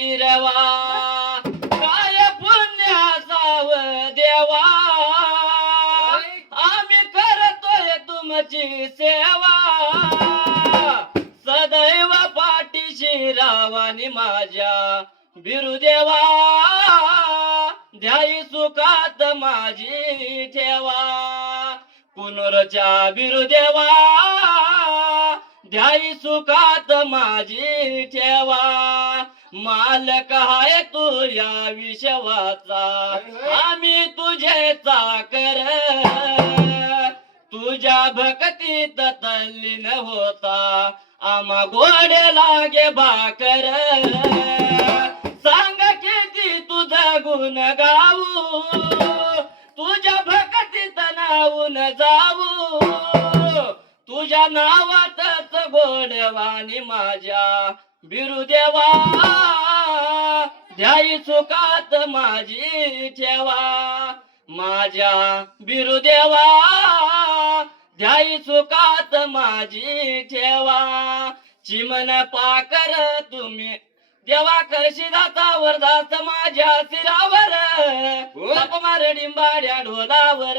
भैरवा काय काय पुण्यासाव देवा. आम्ही करतोय तुमची सेवा. सदैव पाठीशी रावानी माझ्या बिरुदेवा ध्याई सुखात माझी ठेवा. पुनरच्या बिरुदेवा ध्याई सुखात माझी ठेवा. मालक हाय तू या विश्वाचा आम्ही तुझे चाकर. तुझ्या भक्तीत तल्लीन होता आम्हा गोड लागे भाकर. सांग किती तुझं गुण गाऊ तुझ्या भक्तीत नावून जाऊ. तुझ्या नावातच गोडवाणी माझ्या बिरुदेवा ध्याई चुकात माझी ठेवा. माझ्या बिरुदेवा ध्याई चुकात माझी ठेवा. चिमन पाकर तुम्ही देवा करशिदाचा वरदास माझ्या सिरावर. मार डिंबाड्या ढोलावर.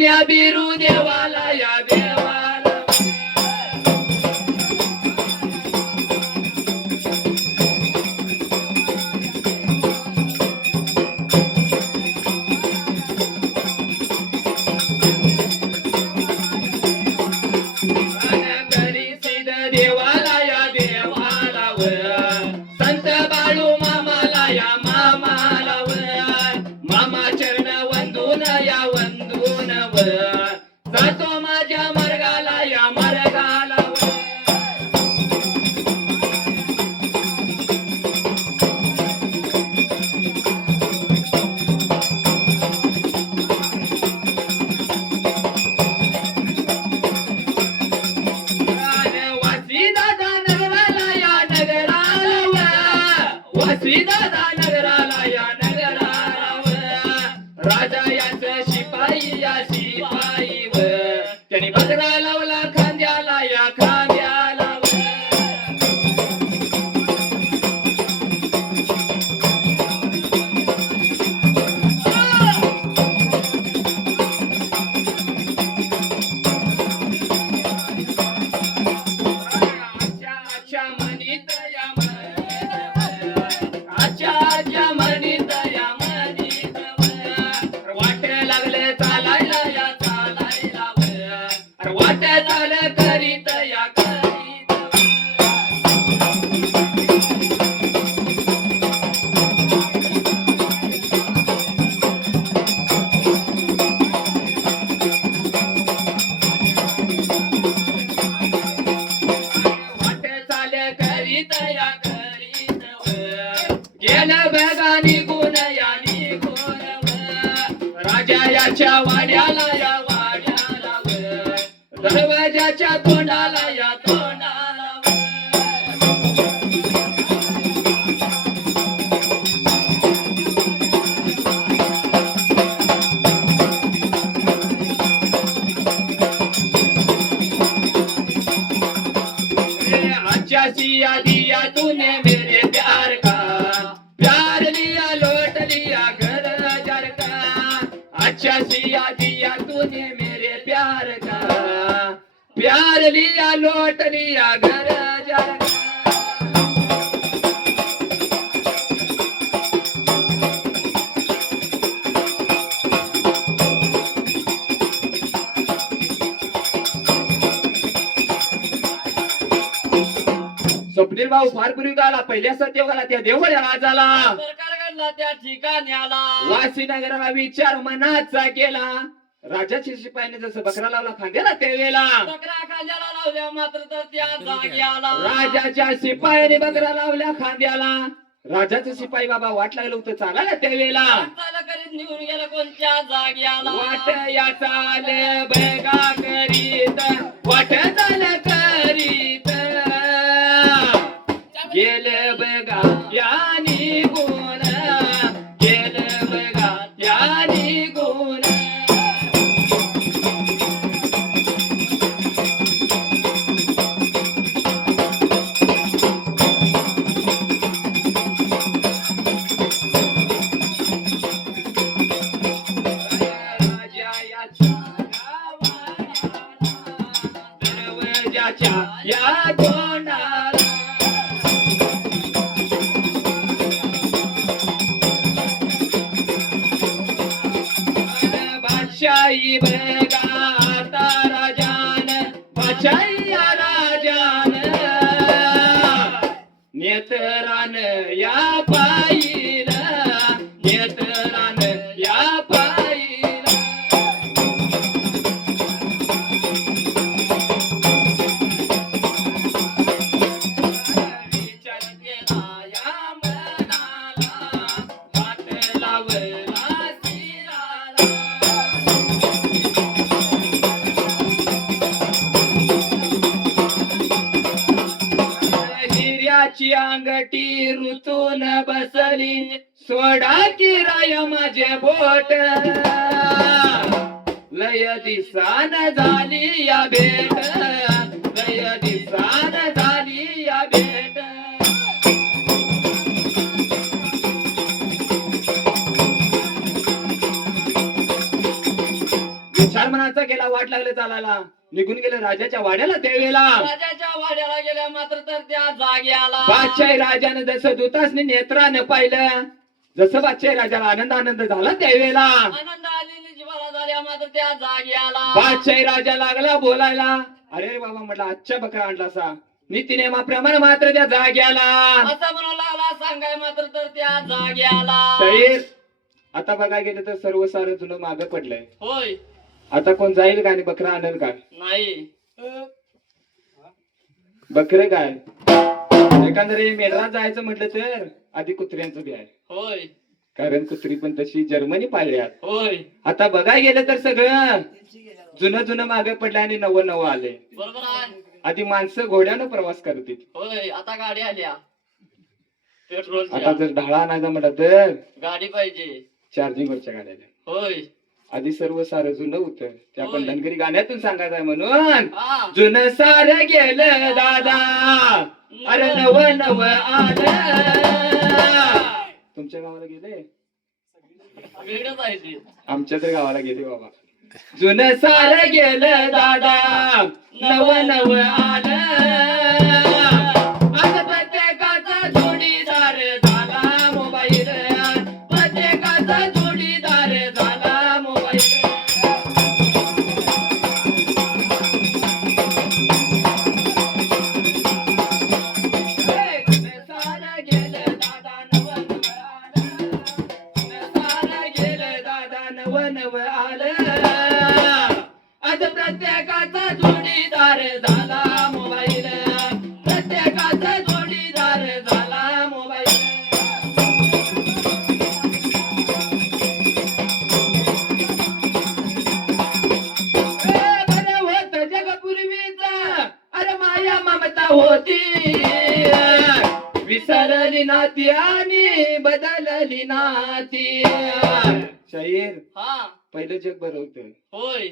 तान्या बिरू देवाला या देवाला दरवाजाच्या वाड्याला या वाड्याला दरवाजाच्या तोंडाला या स्वप्नील भाऊ फार पूर्वी गाला पहिल्या सत्ययुगाला त्या देवळ्या राजाला. सरकार घडला त्या ठिकाणी आला वासीनगराला विचार मनाचा केला. राजाच्या शिपाईने जसं बकरा लावला खांद्याला त्यावेळेला बकरा खांद्याला लावल्या मात्र तर त्या जागी आला राजाच्या शिपायाने बकरा लावल्या खांद्याला. राजाचं शिपाई बाबा वाट लागलं होतं चालायला त्यावेळेला करीत निघून गेला कोणत्या जागी आला वाट या चाल बघा करीत. वाट चाल बादशाही राजान नेतरान या पायीला लय दिसान झाली या भेट लय दिसान झाली या भेट. विचार मनाचा गेला वाट लागले चालायला. निघून गेले राजाच्या वाड्याला त्यावेळेला राजाच्या वाड्याला गेल्या मात्र तर त्या जागी आला बादशाही राजानं जसं दुतासनी नेत्रानं पाहिलं जसं बादशाही राजाला आनंद आनंद झाला त्यावेळेला आनंद आलेली जीवाला झाल्या मात्र त्या जागी आला. बादशाही राजा लागला बोलायला. अरे बाबा म्हटलं आजच्या बकरा आणला असा. नीतिनियमाप्रमाणे मात्र त्या जाग्याला असं म्हणू लागला सांगाय मात्र तर त्या जागी आला. शरीर आता बघायला गेलं तर सर्व सारं जुनं मागं पडलंय. होय. आता कोण जाईल का आणि बकरा आणेल का? नाही. बकरे काय? एखादं मेळात जायचं म्हटलं तर आधी कुत्र्यांचं बी आहे. होय. कारण कुत्री पण तशी जर्मनी पाळल्यात. होय. आता बघायला गेलं तर सगळं जुनं जुनं मागे पडलं आणि नवं नवं आले बरोबर आहे. आधी माणसं घोड्यानं प्रवास करतील होय आता गाडी आल्या. आता पेट्रोलच्या जर ढाळा आणायचा म्हटलं तर गाडी पाहिजे. चार्जिंग वरच्या गाड्या होय. आधी सर्व सारं जुनं होतं. ते आपण होय. धनगरी गाण्यातून सांगायचंय म्हणून. हा. जुनं सारं गेलं दादा. अरे नव नव आलं. तुमच्या गावाला गेले? आमच्या तर गावाला गेले बाबा. जुनं सारं गेलं दादा. नव नव आलं. जोडीदार झाला मोबाईल. प्रत्येकाचा जोडीदार झाला मोबाईल. बरं होत जगपूर्वीचा. अरे माया ममता होती. विसरली नाती आणि बदलली नाती. शाहीर हा. पहिलं जग बरं होतं. होय.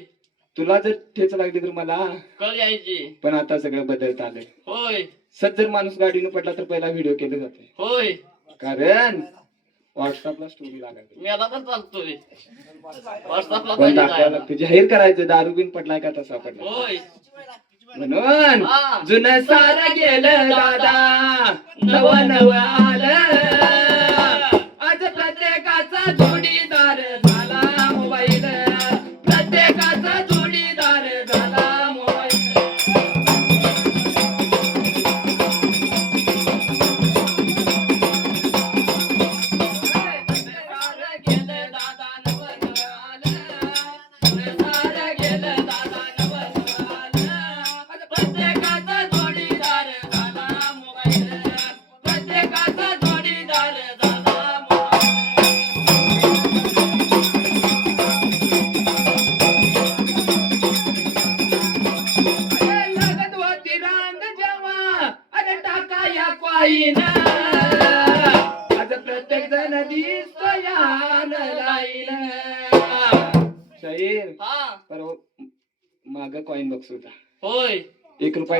तुला जर ठेच लागली तर मला. कळ यायची पण आता सगळं बदलत आलंय. होय. सत जर माणूस गाडीनं पडला तर पहिला व्हिडिओ केलं जाते होय. कारण व्हॉट्सअपला स्टोरी लागायची. मी आता तर चालतोय व्हॉट्सअपला पण पाहिजे दाखवायला? जायला. लागतं जाहीर करायचं. दारू बिन पडलाय का तसा पडला होय. म्हणून हा. जुनं सारं गेलं दादा. नव नव आलं. आज प्रत्येकाचा जोडीदार.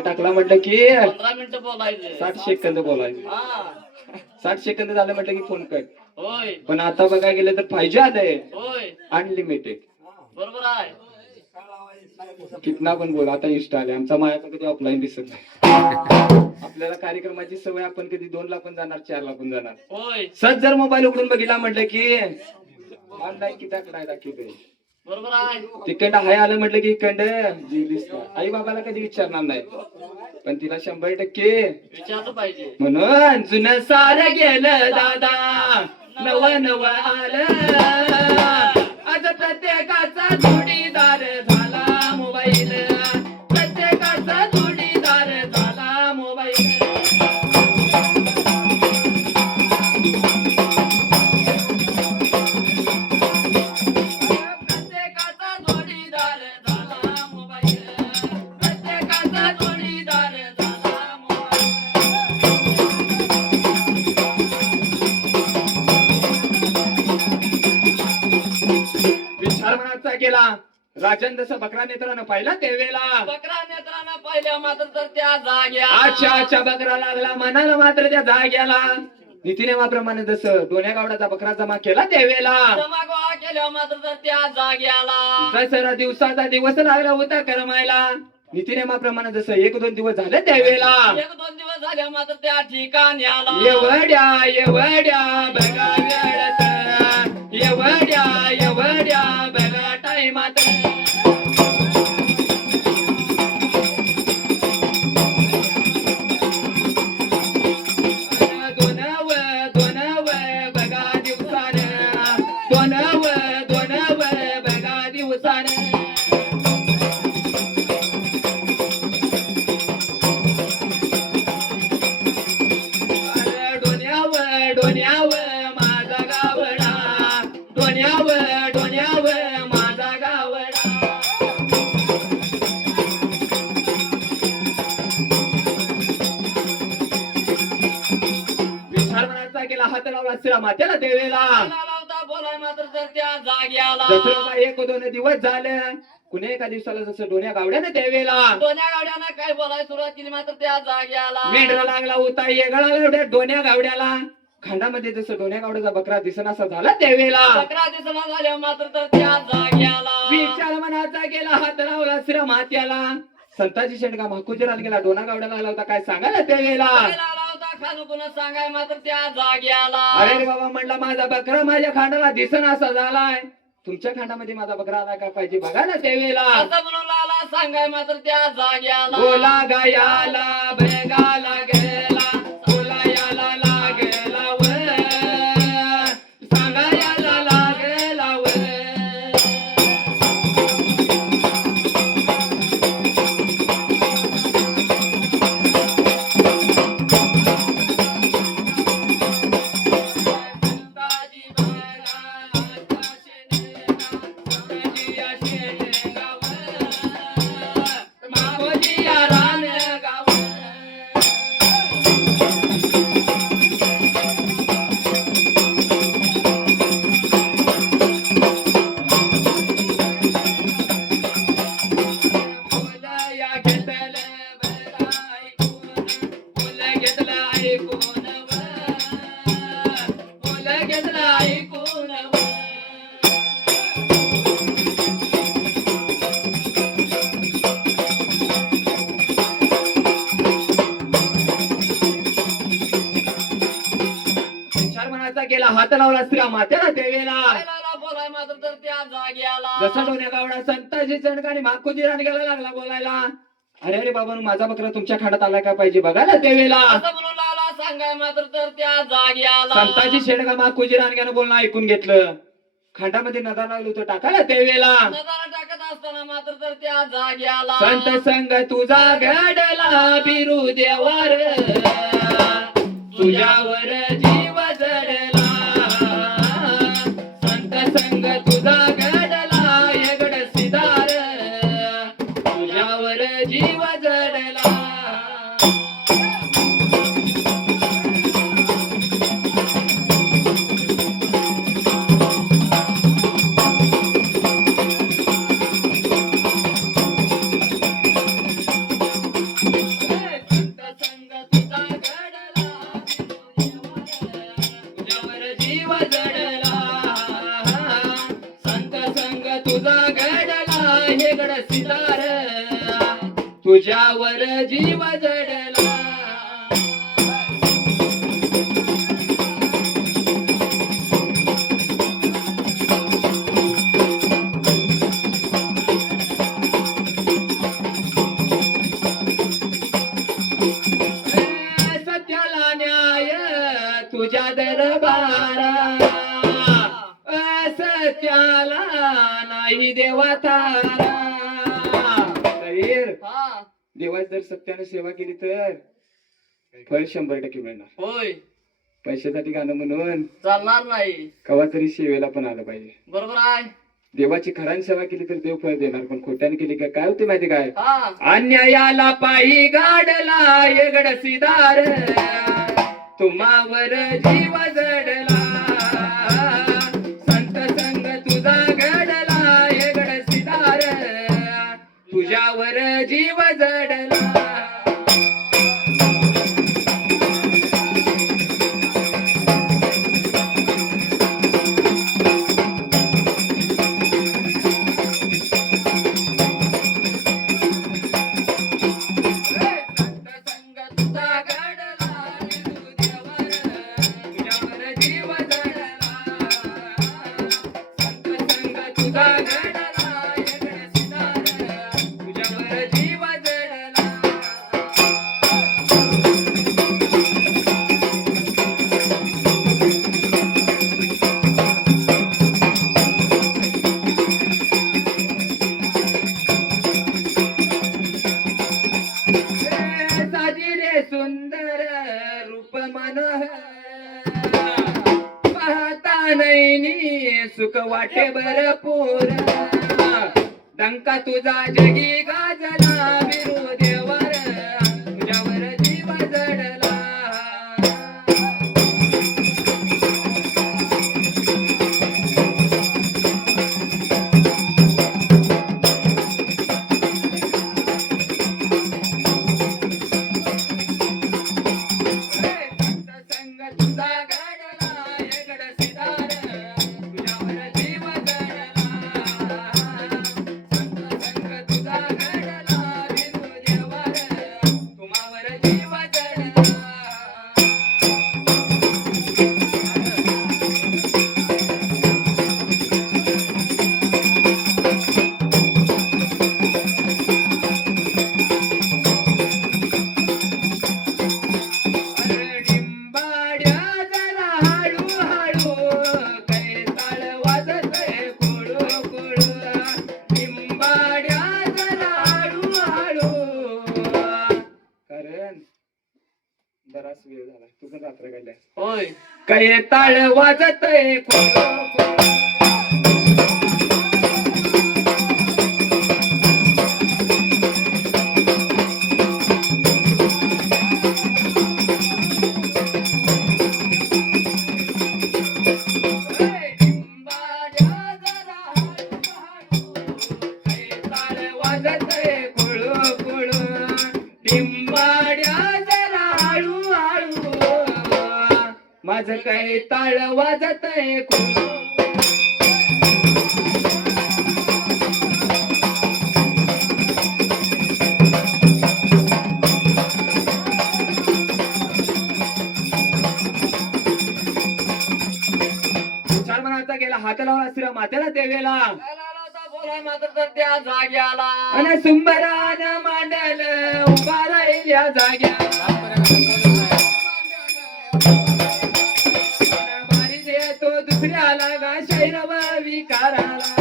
टाकला म्हटलं की पंधरा मिनिटं बोलायचं. साठ सेकंद बोलायचं. हा. साठ सेकंद झालं म्हटलं की फोन कर होय. पण आता बघायला गेलं तर आलंय. होय. अनलिमिटेड बरोबर आहे. कितना पण बोला आता इन्स्टा आले आमचा माया तर कधी ऑफलाईन दिसत नाही. आपल्याला कार्यक्रमाची सवय आपण कधी दोन ला पण जाणार चार ला पण जाणार. होय. सज जर मोबाईल उघडून बघितला म्हटलं की ऑनलाईन किती काय दाखवतोय बरोबर आहे. तिकंड हाय आलं म्हटलं की इकंड जिवलीस का आई बाबाला कधी विचारणार नाही. पण तिला शंभर टक्के विचारलं पाहिजे. म्हणून जुनं सारं गेलं दादा. नव नव आलं. आज प्रत्येकाचा जोडीदार केला. राजन जसं बकरा नेत्रानं पाहिला त्यावेळेला. बकरा नेत्रानं पाहिल्या मात्र तर त्या जाग्या अच्छा अच्छा बकरा लागला. मनाला मात्र त्या जाग्याला. नीतिनियमाप्रमाणे जसं दोन्या गावडाचा बकरा जमा केला त्यावेळेला. जमा गोळा केल्या मात्र तर त्या जाग्याला. दसरा दिवसाचा दिवस लागला होता करमायला. नीतिनियमाप्रमाणे जसं एक दोन दिवस झाले त्यावेळेला. एक दोन दिवस झाल्या मात्र त्या ठिकाणी आला एवढ्या एवढ्या बघा वेळात एवढ्या एवढ्या बघा. टाइमात दोनव एक दोन दिवस झाले. कुणी एका दिवसाला जसं डोन्या गावड्याने देवेला दोन्या गाड्यानं काय बोलाय सुरुवात केली मात्र त्या जाग्याला. मेंढरा लागला होता येगळा एवढ्या डोन्या गावड्याला. खंडामध्ये जसं डोन्या गावड्याचा बकरा दिसनासा झाला त्यावेळेला बकरा दिसना झाल्या मात्र तर त्या जाग्याला. विचार मनाचा गेला हात लावला श्रीमात्याला संताजी शेंडगा माकुजराला गेला डोना गावड्याला आला होता काय सांगायला त्यावेळेला होता? पुन्हा सांगाय मात्र त्या जाग्याला. अरे रे बाबा म्हणला माझा बकरा माझ्या खांडाला दिसनासा झालाय. तुमच्या खांडामध्ये माझा बकरा आला का पाहिजे? बघा ना त्यावेळेला. असं म्हणून लाला सांगाय मात्र त्या जाग्याला. बोला गायाला बेगाला गेला हात लावला स्त्रिया मात्याला देवेला बैलाला बोलाय मात्र तर त्या जागी आला जसा डोन्या गावडा संताजी चणकाने माखुजी रानग्याला लागला बोलायला. अरे अरे बाबा माझा बकरा तुमच्या खाण्यात आला का पाहिजे बघायला देवेला. असं म्हणून लावला सांगाय मात्र तर त्या जागी आला संताजी शेडगा माखुजी रानग्यानं बोलणं ऐकून घेतलं. खांडामध्ये नदा लागलो होतं टाकायला देवेला. नजारा टाकत असताना मात्र तर त्या जागी आला संत संग तुझा घडला बिरू देवार. तुझ्यावर हे सितार तुझ्यावर जीव जडला. सत्याला न्याय तुझ्या दरबारा सत्याला नाही देवता जर सत्याने सेवा केली तर फळ शंभर टक्के मिळणार. होय. पैशासाठी गाणं म्हणून चालणार नाही. कवा तरी सेवेला पण आलं पाहिजे. बरोबर आहे. देवाची खरान सेवा केली तर देव फळ देणार पण खोट्याने केली का काय होते माहिती काय? हा. अन्यायाला पायी गाडला येगड सिदार तुम्हावर जीव जडला. कैताळ वाजतय माझ काय ताळ वाजत आहे गेला हात लावला श्री मातेला देवेला. लालाचा मात्र त्या जाग्याला आणि सुंबरान मांडल उभा राहिल्या जाग्याला. देतो गा शैरव विकाराला.